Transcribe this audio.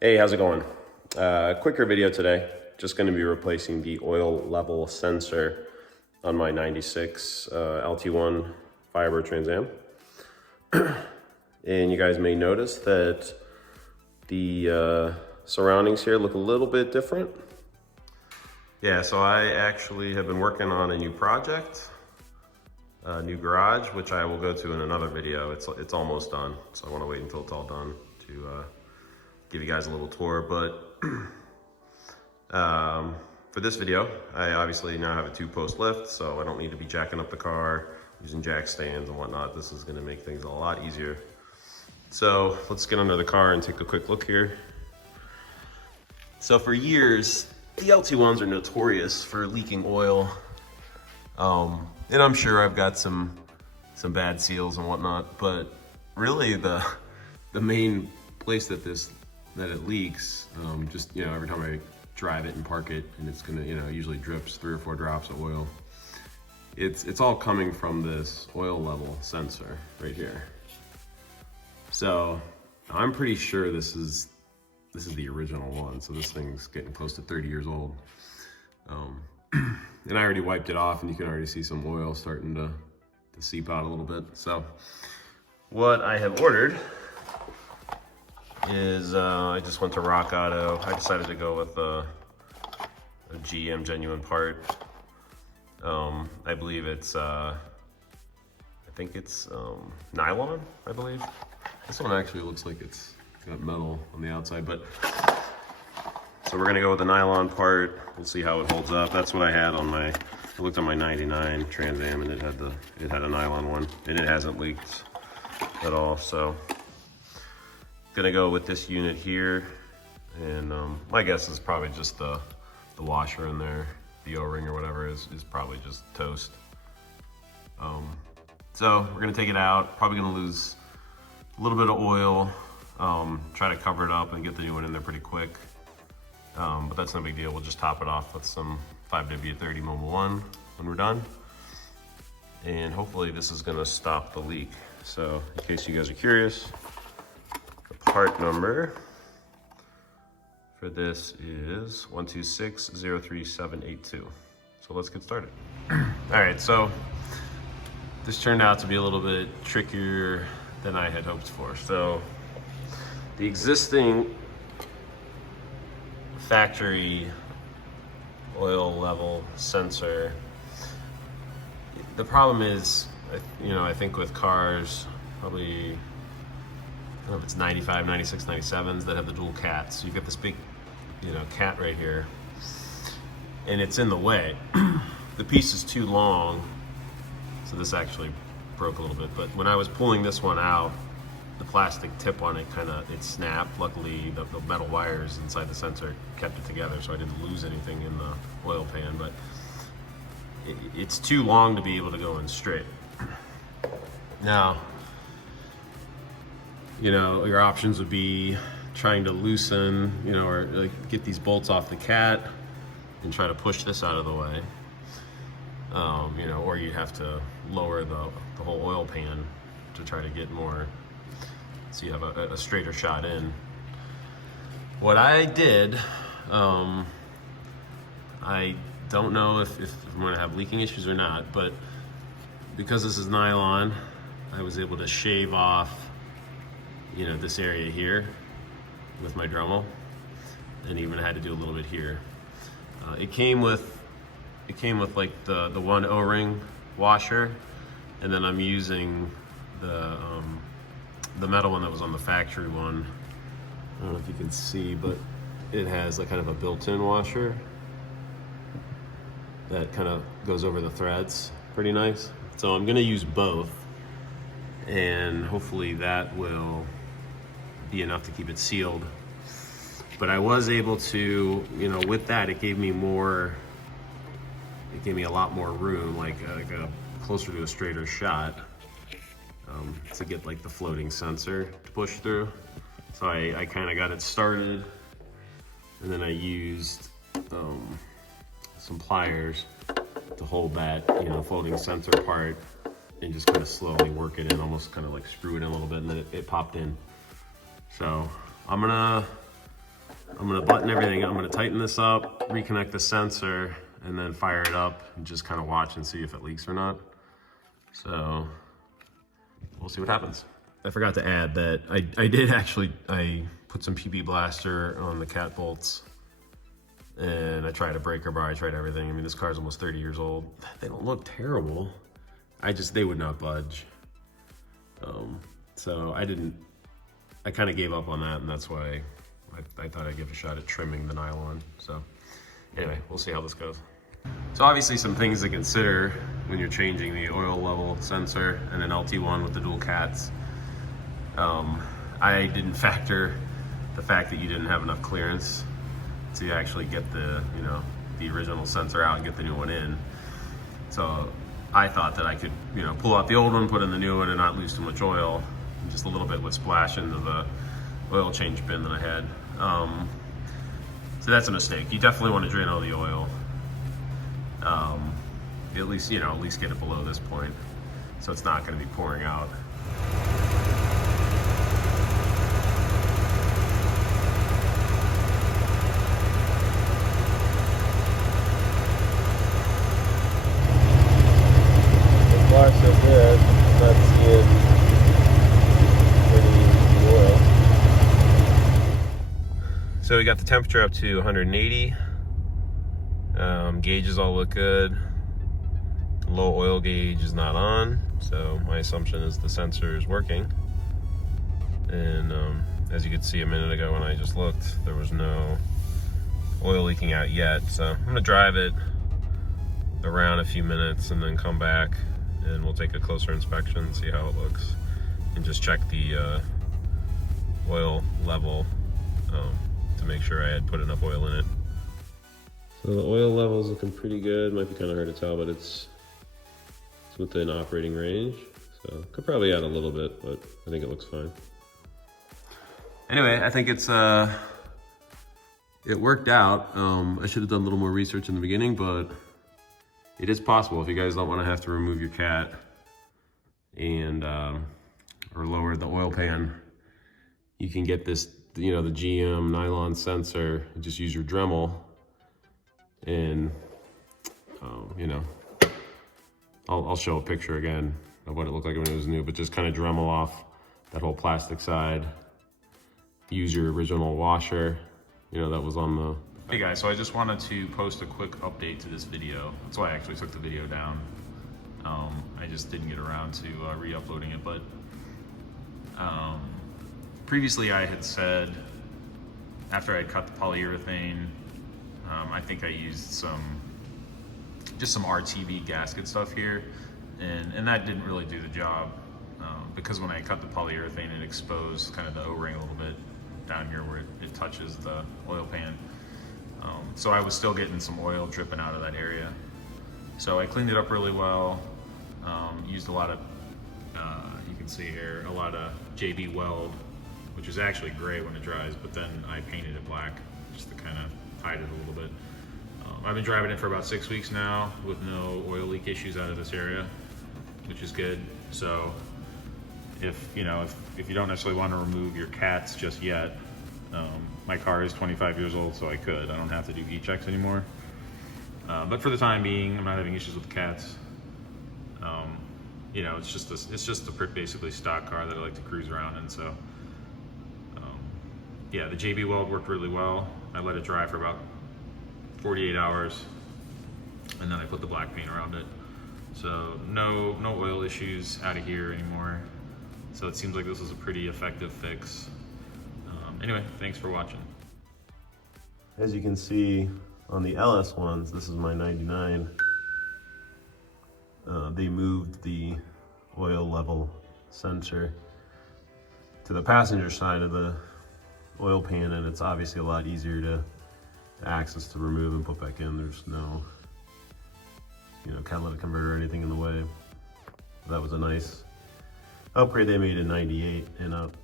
Hey, how's it going? Quicker video today. Just going to be replacing the oil level sensor on my 96 LT1 Firebird Trans Am. And you guys may notice that the surroundings here look a little bit different. Yeah, so I actually have been working on a new project, a new garage, which I will go to in another video. It's almost done, so I want to wait until it's all done to give you guys a little tour. But for this video, I obviously now have a 2-post lift, so I don't need to be jacking up the car, using jack stands and whatnot. This is gonna make things a lot easier. So let's get under the car and take a quick look here. So for years, the LT1s are notorious for leaking oil. And I'm sure I've got some bad seals and whatnot, but really the main place that it leaks, just, every time I drive it and park it, and it's gonna, usually drips 3 or 4 drops of oil. It's all coming from this oil level sensor right here. So I'm pretty sure this is the original one. So this thing's getting close to 30 years old. And I already wiped it off, and you can already see some oil starting to seep out a little bit. So what I have ordered is, I just went to Rock Auto. I decided to go with a GM genuine part. I believe it's, I think it's nylon, I believe. This one actually looks like it's got metal on the outside, but so we're gonna go with the nylon part. We'll see how it holds up. That's what I had on I looked on my 99 Trans Am, and it had a nylon one, and it hasn't leaked at all. So gonna go with this unit here, and my guess is probably just the washer in there, the O-ring or whatever is probably just toast. So we're gonna take it out, probably gonna lose a little bit of oil, try to cover it up and get the new one in there pretty quick. But that's no big deal. We'll just top it off with some 5W30 Mobil 1 when we're done. And hopefully this is gonna stop the leak. So in case you guys are curious, the part number for this is 126-03782. So let's get started. All right, so this turned out to be a little bit trickier than I had hoped for. So the existing factory oil level sensor, the problem is, I think with cars, probably, I don't know if it's 95, 96, 97s that have the dual cats. So you've got this big, cat right here, and it's in the way. The piece is too long, so this actually broke a little bit. But when I was pulling this one out, the plastic tip on it it snapped. Luckily, the metal wires inside the sensor kept it together, so I didn't lose anything in the oil pan. But it's too long to be able to go in straight. Now, your options would be trying to loosen, or like get these bolts off the cat and try to push this out of the way. Or you have to lower the whole oil pan to try to get more, so you have a straighter shot in. What I did, I don't know if I'm gonna have leaking issues or not, but because this is nylon, I was able to shave off, this area here with my Dremel, and even had to do a little bit here. It came with like the one O-ring washer, and then I'm using the metal one that was on the factory one. I don't know if you can see, but it has like kind of a built-in washer that kind of goes over the threads pretty nice. So I'm gonna use both, and hopefully that will be enough to keep it sealed. But I was able to, with that, it gave me a lot more room, like a closer to a straighter shot, to get like the floating sensor to push through. So I kind of got it started, and then I used some pliers to hold that, you know, floating sensor part and just kind of slowly work it in, almost kind of like screw it in a little bit, and then it popped in. So I'm gonna button everything. I'm gonna tighten this up, reconnect the sensor, and then fire it up and just kind of watch and see if it leaks or not. So we'll see what happens. I forgot to add that I put some PB Blaster on the cat bolts, and I tried a breaker bar, I tried everything. I mean, this car's almost 30 years old. They don't look terrible. They would not budge. So I kind of gave up on that, and that's why I thought I'd give a shot at trimming the nylon. So anyway, we'll see how this goes. So obviously some things to consider when you're changing the oil level sensor and an LT1 with the dual cats. I didn't factor the fact that you didn't have enough clearance to actually get the, you know, the original sensor out and get the new one in. So I thought that I could, you know, pull out the old one, put in the new one, and not lose too much oil. Just a little bit would splash into the oil change bin that I had. So that's a mistake. You definitely want to drain all the oil. At least, you know, at least get it below this point, so it's not going to be pouring out. So far so good. Not seeing any oil. So we got the temperature up to 180. Gauges all look good. Low oil gauge is not on, so my assumption is the sensor is working. And as you could see a minute ago when I just looked, there was no oil leaking out yet. So I'm gonna drive it around a few minutes and then come back, and we'll take a closer inspection, see how it looks, and just check the oil level to make sure I had put enough oil in it. So the oil level is looking pretty good. Might be kind of hard to tell, but it's within operating range. So could probably add a little bit, but I think it looks fine. Anyway, I think it worked out. I should have done a little more research in the beginning, but it is possible if you guys don't want to have to remove your cat and or lower the oil pan. You can get this, you know, the GM nylon sensor, and just use your Dremel, and you know, I'll show a picture again of what it looked like when it was new, but just kind of Dremel off that whole plastic side. Use your original washer, you know, that was on the... Hey guys, so I just wanted to post a quick update to this video. That's why I actually took the video down. I just didn't get around to re-uploading it, but previously I had said, after I cut the polyurethane, I think I used just some RTV gasket stuff here, and that didn't really do the job, because when I cut the polyurethane, it exposed kind of the O-ring a little bit down here where it touches the oil pan. So I was still getting some oil dripping out of that area. So I cleaned it up really well, used a lot of, you can see here, a lot of JB Weld, which is actually gray when it dries, but then I painted it black just to kind of hide it a little bit. I've been driving it for about 6 weeks now with no oil leak issues out of this area, which is good. So if you don't necessarily want to remove your cats just yet, my car is 25 years old, so I don't have to do e-checks anymore. But for the time being, I'm not having issues with the cats. You know, it's just a basically stock car that I like to cruise around in. So yeah, the JB Weld worked really well. I let it dry for about 48 hours, and then I put the black paint around it. So no oil issues out of here anymore. So it seems like this is a pretty effective fix. Anyway, thanks for watching. As you can see on the LS ones, this is my 99. They moved the oil level sensor to the passenger side of the oil pan, and it's obviously a lot easier to access to remove and put back in. There's no, you know, catalytic converter or anything in the way. That was a nice upgrade they made in 98 and up.